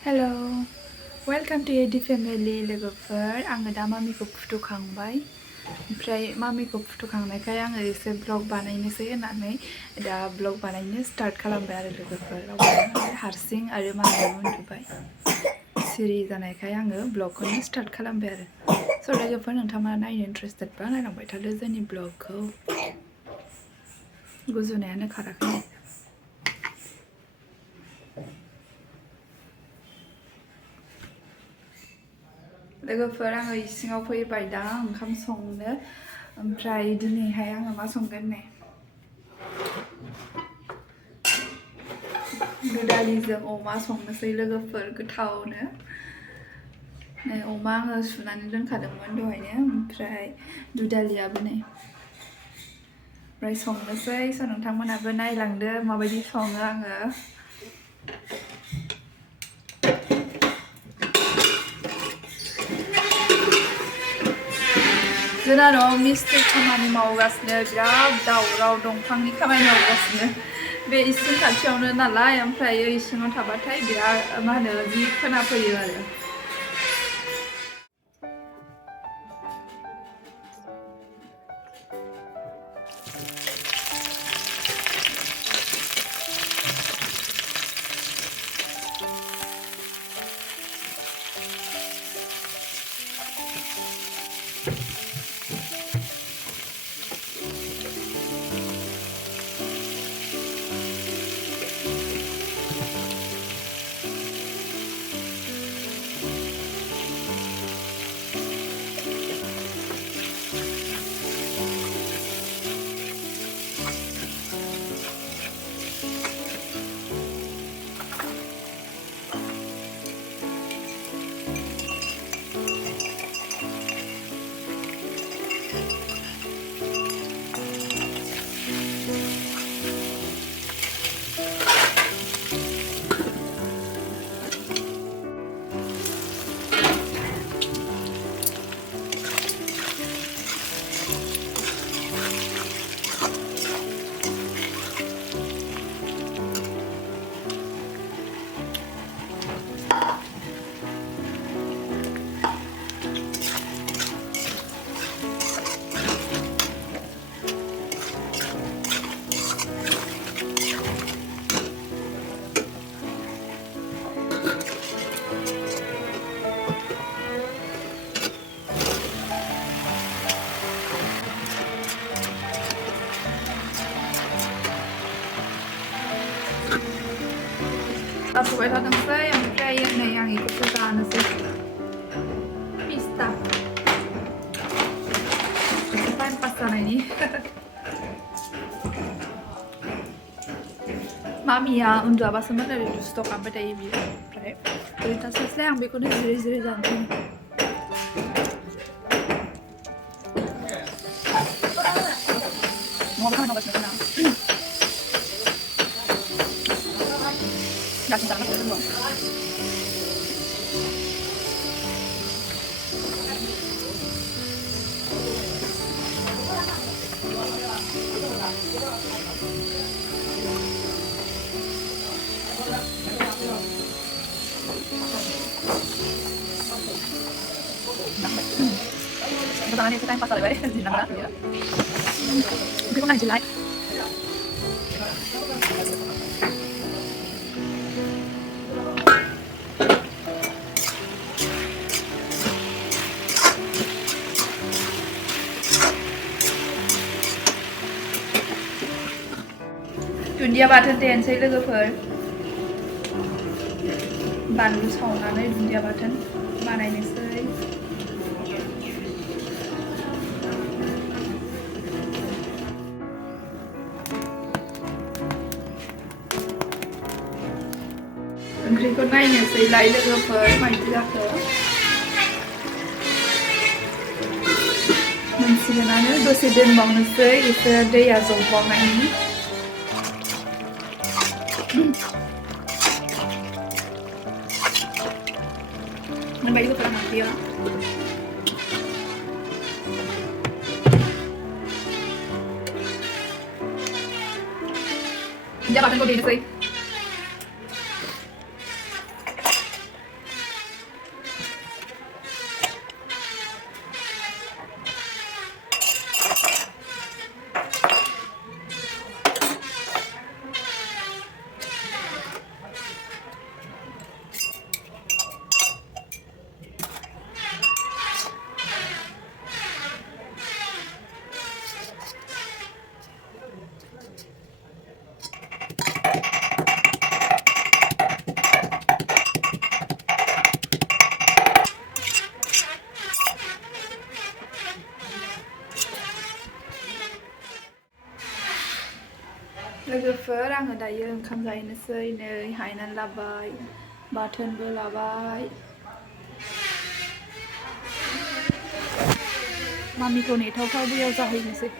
Hello, welcome to AD Family लोगोफोर आङो दा मामिखौ फुथुखांबाय ओमफ्राय मामिखौ फुथुखांनायखाय आङो एसे ब्लग बानायनोसै होननानै दा ब्लग बानायनो स्टार्ट खालामबाय आरो लोगोफोर हारसिं आरो मामियाबो उन्दुबाय सिरि जानायखाय आङो ब्लगखौनो स्टार्ट खालामबाय आरो स' लोगोफोर नोंथाङा नायनो इन्ट्रेस्टेडबा नायलांबाय थादो जोंनि ब्लगखौ गुजुनायानो खाराखै लोगोफोर आङो इसिङाव फैबाय दा ओंखाम संनो ओमफ्राय दिनैहाय आङो मा संगोन नै दुदालिजों अमा संनोसै लोगोफोर गोथावनो नै अमा आङो सुनानै दोनखादोंमोन दहायनो ओमफ्राय दुदालियाबो नै ओमफ्राय संनोसै स' नोंथांमोनाबो नायलांदो माबायदि सङो आङो जोंना न'आव मिस्ट्रि खामानि मावगासिनो बिराद दावराव दंफांनि खामानि मावगासिनो बे इसिं खाथियावनो नालाय ओमफ्राय इसिङाव थाबाथाय बिराद मा होनो जि खोनाफैयो आरो जाथ'बाय थादोंसै ओमफ्राय नै आं बेखौसो जानोसै पिस्ता एसे टाइम पास जानायनि मामिया उन्दुआबासोमोन ओरै दुस्थ' खालामबाय थायो बियो ओमफ्राय ओरैनो थास्लायस्लाय आं बेखौनो जिरै जिरै जानोसै न'आव खामानि मावगासिनो जोंना गासिनो जानांगौ Jangan itu kan pasal lebar di nama dia. Tapi kok nggak jelek? Dunia baten देनोसै लोगोफोर बानलु सावनानै दुन्दिया बाथोन बानायनोसै ओंख्रिखौ नायनोसैलाय लोगोफोर माबायदि जाखो मोनसिगोनानो दसे दोनबावनोसै एसे दैया जबबावनायनि Baik itu kurang mati ya. Dia akan kau di sini. लोगोफोर आङो दायो ओंखाम जाहैनोसै नै हायनानै लाबाय बाथोनबो लाबाय मामिखौ नेथावथाव बैयाव जाहैनोसै